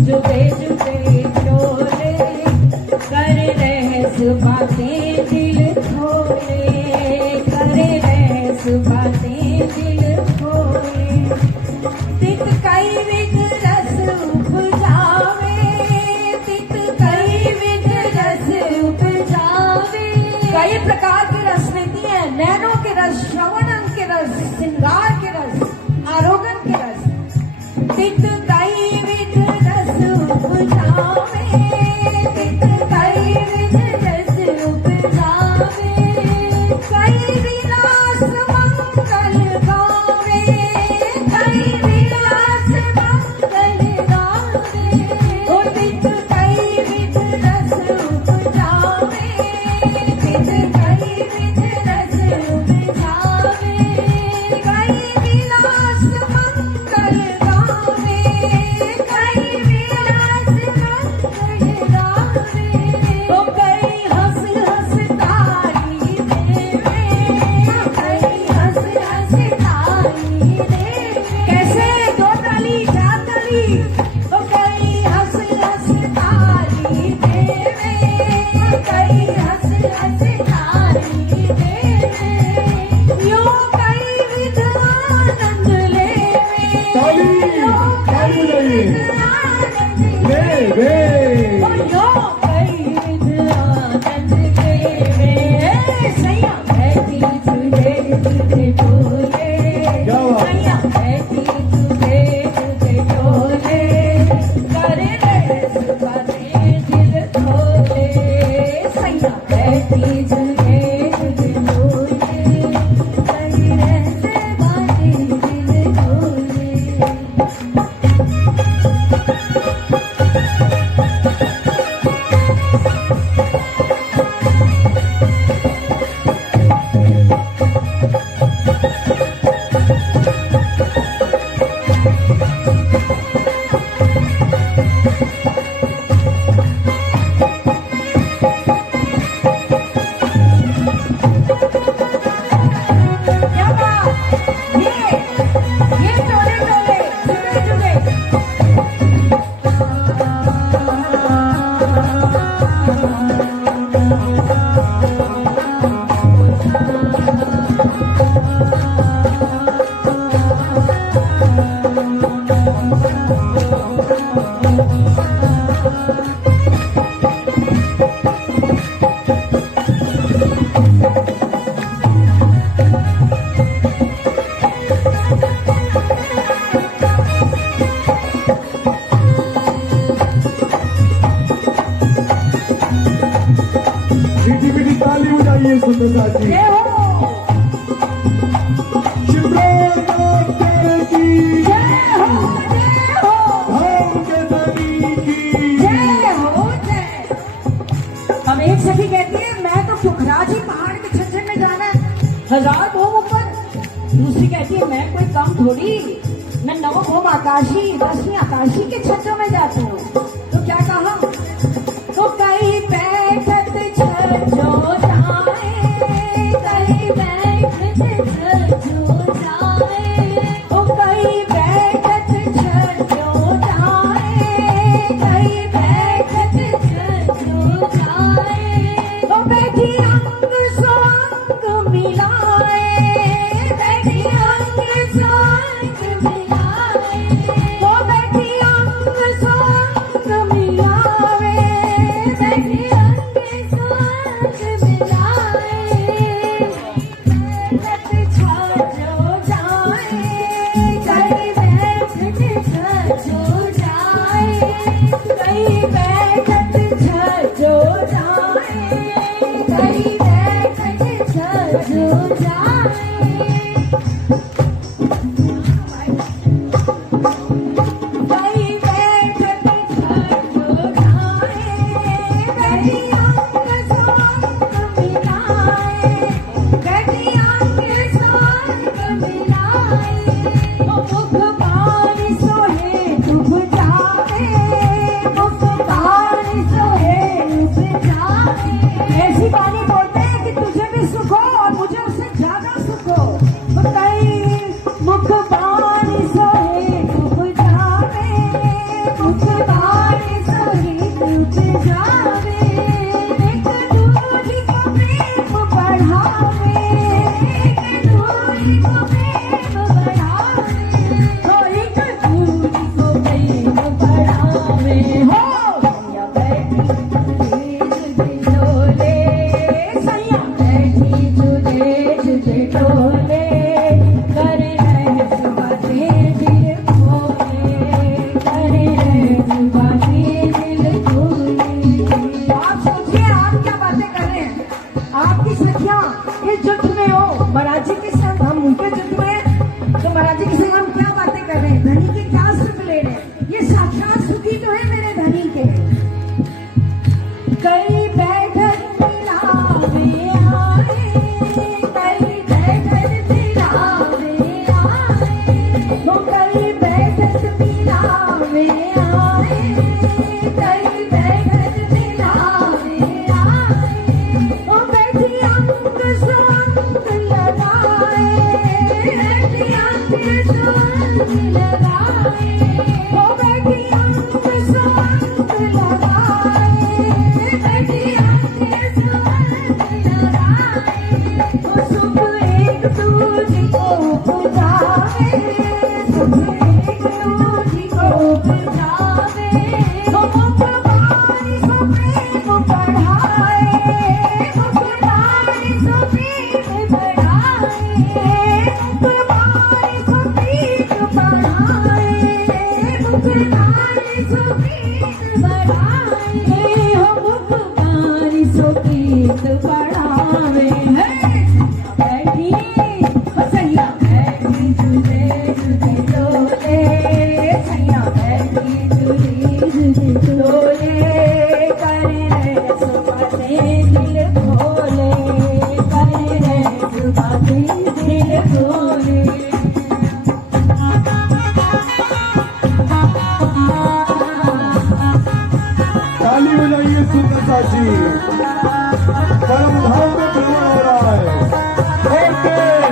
जुबे जुबे चोले कर रहस बातें दिल खोले, कर रहस बातें दिल खोले। तित कई विध रस उपजावे, तित कई विध रस उपजावे। कई प्रकार के रस लेती है, नैनों के रस, श्रवणम के रस, श्रृंगार के रस, आरोगण के रस। तित कई विध रस उपजावे, तित कई विध रस उपजावे। कई विलास मंगल गावे, कई विलास मंगल गावे। ओ तित कई विध रस उपजावे, तित कई विध रस उपजावे। कई विलास मंगल गावे, कई विलास मंगल गावे। ओ कई हंस हंस ताली देवे, कई हंस हंस ताली देवे। कैसे? दो ताली, चार ताली। ओ कई हंस हंस ताली देवे, कई हंस हंस ताली देवे। यो कई विध आनंद लेवे, यो कई विध आनंद लेवे। ओ यो कई विध आनंद लेवे। सैया बैठी तुझे तुझे डोले, सैया बैठी तुझे तुझे डोले। कर रहस बातें दिल खोले, सैया बैठी तुझे तुझे डोले। कर रहस बातें दिल खोले। क्या बात? ये टोले टोले, जुबे जुबे। मीठी मीठी ताली बजाइए सुंदरता जी। जय हो, शिवराम की जय हो, जय हो, धाम के धनी की। जय हो, जय। अब एक सखी कहती है मैं तो सुखराज ही पहाड़ के छज्जे में जाना है, 1000 भोग ऊपर। दूसरी कहती है मैं कोई कम थोड़ी, मैं 9 भोग आकाशी, 10वीं आकाशी के छज्जों में जाती हूँ। तो क्या कहा? तो कई बैठत छज्जो जाए, कई बैठत छज्जो जाए। ओ कई बैठत छज्जो जाए, कई बैठत छज्जो जाए। ओ बैठी अंग सो अंग मिलाए, बैठी अंग सो अंग मिलाए। ओ बैठी अंग सो अंग मिलावे, बैठी अंग सो अंग मिलाए। बैठत छज्जो जाए, कई बैठत छज्जो जाए, कई बैठत छज्जो जाए, कई बैठत छज्जो जाए। कई बैठत छज्जो जाए, बैठी अंग सो अंग मिलाए, बैठी अंग सो अंग मिलाए। ओ मुख पानी सोहे डूब जावे, मुख पानी सोहे डूब जावे। ऐसी पानी बोलते हैं कि तुझे भी सुख हो और मुझे उससे ज्यादा सुख हो। तो कई मुख पानी सोहे डूब जावे, मुख पानी आए, कई बैठक दिलावे आए, ओ बैठी अंग सो अंग लगाए, बैठी अंग सो अंग लगाए, ओ बैठी अंग सो अंग लगाए, बैठी अंग सो अंग लगाए, ओ सुख एक दूजे को बुझावे, सुख एक दूजे को बुझावे, ओ मुख बारी सो प्रेम बढ़ाए, मुख बारी सो प्रेम बढ़ाए, मुख बारी सो प्रेम बढ़ाए, मुख बारी सो प्रेम बढ़ाए, हो मुख बारी सो प्रेम बढ़ावे। बैठी ओ सैया बैठी झूले झूले डोले, सैया बैठी झूले झूले डोले, करे रे सुबाते दिल खोले, करे रे सुबाते दिल खोले। ताली बजाइए सुंदर साची। परम धाम में भ्रमण हो रहा है। और तेज।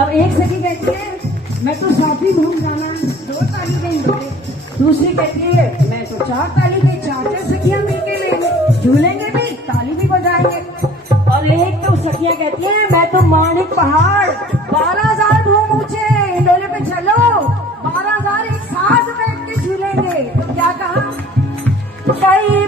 अब एक सखी कहती है मैं तो साथी घूम जाना, 2 ताली देंगे। दूसरी कहती है मैं तो 4 ताली दे, 4 सखियां मिलके लेंगे, झूलेंगे भी ताली भी बजाएंगे। और एक तो सखियां कहती है मैं तो माणिक पहाड़ 12,000 घूम ऊंचे इंडोले पे चलो, 12,000 एक साथ बैठ के झूलेंगे। तो क्या कहा कई